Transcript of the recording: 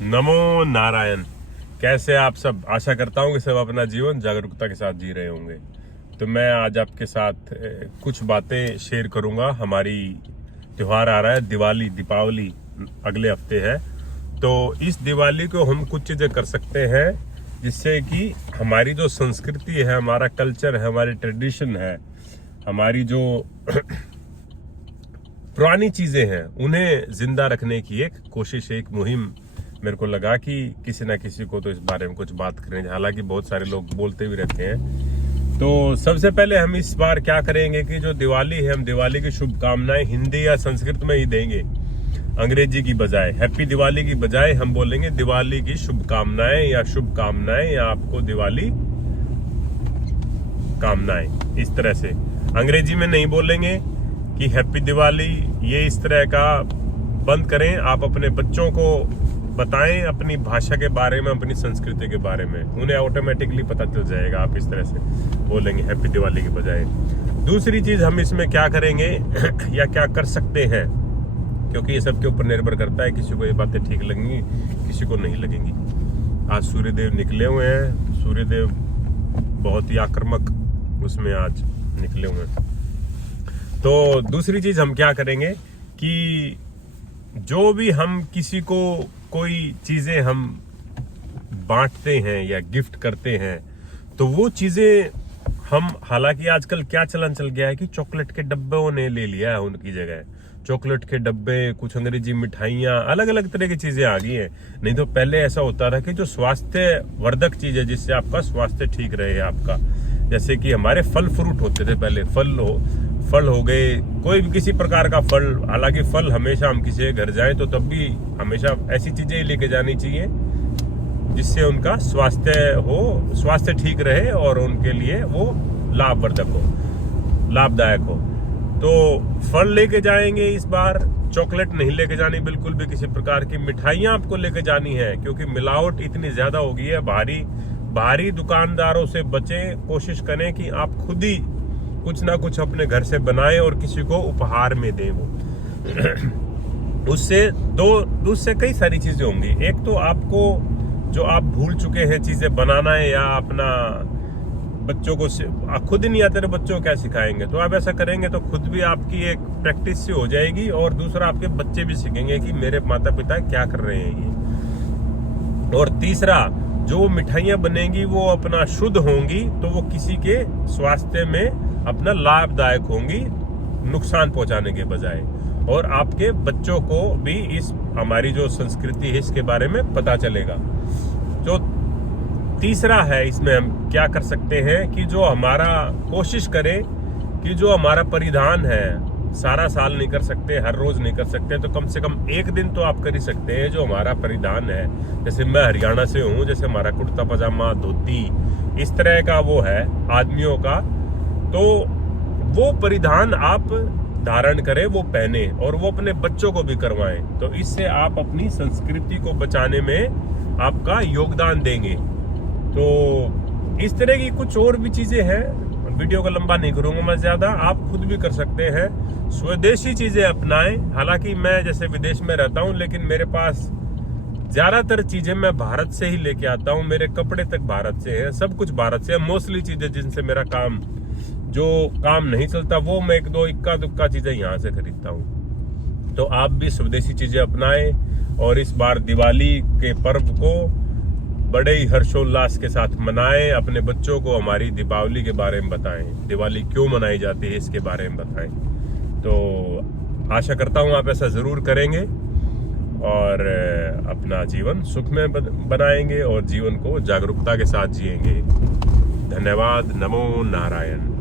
नमो नारायण। कैसे आप सब? आशा करता हूँ कि सब अपना जीवन जागरूकता के साथ जी रहे होंगे। तो मैं आज आपके साथ कुछ बातें शेयर करूँगा। हमारी त्यौहार आ रहा है दीपावली अगले हफ्ते है। तो इस दिवाली को हम कुछ चीज़ें कर सकते हैं जिससे कि हमारी जो संस्कृति है, हमारा कल्चर है, हमारी ट्रेडिशन है, हमारी जो पुरानी चीज़ें हैं उन्हें जिंदा रखने की एक कोशिश, एक मुहिम मेरे को लगा कि किसी ना किसी को तो इस बारे में कुछ बात करें। हालांकि बहुत सारे लोग बोलते भी रहते हैं। तो सबसे पहले हम इस बार क्या करेंगे कि जो दिवाली है, हम दिवाली की शुभकामनाएं हिंदी या संस्कृत में ही देंगे, अंग्रेजी की बजाय। हैप्पी दिवाली की बजाय हम बोलेंगे दिवाली की शुभकामनाएं या शुभकामनाएं या आपको दिवाली कामनाएं। इस तरह से अंग्रेजी में नहीं बोलेंगे कि हैप्पी दिवाली। ये इस तरह का बंद करें। आप अपने बच्चों को बताएं अपनी भाषा के बारे में, अपनी संस्कृति के बारे में, उन्हें ऑटोमेटिकली पता चल जाएगा। आप इस तरह से बोलेंगे हैप्पी दिवाली के बजाय। दूसरी चीज हम इसमें क्या करेंगे या क्या कर सकते हैं, क्योंकि ये सबके ऊपर निर्भर करता है। किसी को ये बातें ठीक लगेंगी, किसी को नहीं लगेंगी। आज सूर्यदेव निकले हुए हैं। सूर्यदेव बहुत ही आक्रामक उसमें आज निकले हुए हैं। तो दूसरी चीज हम क्या करेंगे कि जो भी हम किसी को कोई चीजें हम बांटते हैं या गिफ्ट करते हैं, तो वो चीजें हम, हालांकि आजकल क्या चलन चल गया है कि चॉकलेट के डब्बों ने ले लिया है उनकी जगह। चॉकलेट के डब्बे, कुछ अंग्रेजी मिठाइयाँ, अलग अलग तरह की चीजें आ गई हैं। नहीं तो पहले ऐसा होता था कि जो स्वास्थ्य वर्धक चीज है, जिससे आपका स्वास्थ्य ठीक रहे आपका, जैसे कि हमारे फल फ्रूट होते थे पहले। फल हो गए, कोई भी किसी प्रकार का फल। हालांकि फल हमेशा हम किसी के घर जाएं तो तब भी हमेशा ऐसी चीजें ही लेके जानी चाहिए जिससे उनका स्वास्थ्य ठीक रहे और उनके लिए वो लाभवर्धक हो, लाभदायक हो। तो फल लेके जाएंगे इस बार। चॉकलेट नहीं लेके जानी बिल्कुल भी। किसी प्रकार की मिठाइयां आपको लेके जानी है, क्योंकि मिलावट इतनी ज्यादा हो गई है। बाहरी दुकानदारों से बचें। कोशिश करें कि आप खुद ही कुछ ना कुछ अपने घर से बनाएं और किसी को उपहार में दें। वो उससे कई सारी चीजें होंगी। एक तो आपको जो आप भूल चुके हैं चीजें बनाना है, या अपना बच्चों को खुद ही नहीं आते तो बच्चों को क्या सिखाएंगे। तो आप ऐसा करेंगे तो खुद भी आपकी एक प्रैक्टिस से हो जाएगी, और दूसरा आपके बच्चे भी सीखेंगे कि मेरे माता पिता क्या कर रहे हैं ये। और तीसरा, जो मिठाइयाँ बनेंगी वो अपना शुद्ध होंगी, तो वो किसी के स्वास्थ्य में अपना लाभदायक होंगी, नुकसान पहुंचाने के बजाय। और आपके बच्चों को भी इस हमारी जो संस्कृति है इसके बारे में पता चलेगा। जो तीसरा है, इसमें हम क्या कर सकते हैं कि जो हमारा, कोशिश करें कि जो हमारा परिधान है, सारा साल नहीं कर सकते, हर रोज नहीं कर सकते, तो कम से कम एक दिन तो आप कर ही सकते हैं। जो हमारा परिधान है, जैसे मैं हरियाणा से हूँ, जैसे हमारा कुर्ता पजामा, धोती, इस तरह का वो है आदमियों का, तो वो परिधान आप धारण करें, वो पहने, और वो अपने बच्चों को भी करवाएं। तो इससे आप अपनी संस्कृति को बचाने में आपका योगदान देंगे। तो इस तरह की कुछ और भी चीजें हैं। वीडियो को लंबा नहीं करूंगा मैं ज्यादा। आप खुद भी कर सकते हैं, स्वदेशी चीजें अपनाएं। हालांकि मैं जैसे विदेश में रहता हूं, लेकिन मेरे पास ज्यादातर चीजें मैं भारत से ही लेके आता हूं। मेरे कपड़े तक भारत से हैं, सब कुछ भारत से है। मोस्टली चीजें जिनसे मेरा काम नहीं चलता, वो मैं एक दो इक्का दुक्का चीजें यहाँ से खरीदता हूँ। तो आप भी स्वदेशी चीजें अपनाएं और इस बार दिवाली के पर्व को बड़े ही हर्षोल्लास के साथ मनाएं। अपने बच्चों को हमारी दीपावली के बारे में बताएं, दिवाली क्यों मनाई जाती है इसके बारे में बताएं। तो आशा करता हूँ आप ऐसा जरूर करेंगे और अपना जीवन सुख में बनाएंगे और जीवन को जागरूकता के साथ जिएंगे। धन्यवाद। नमो नारायण।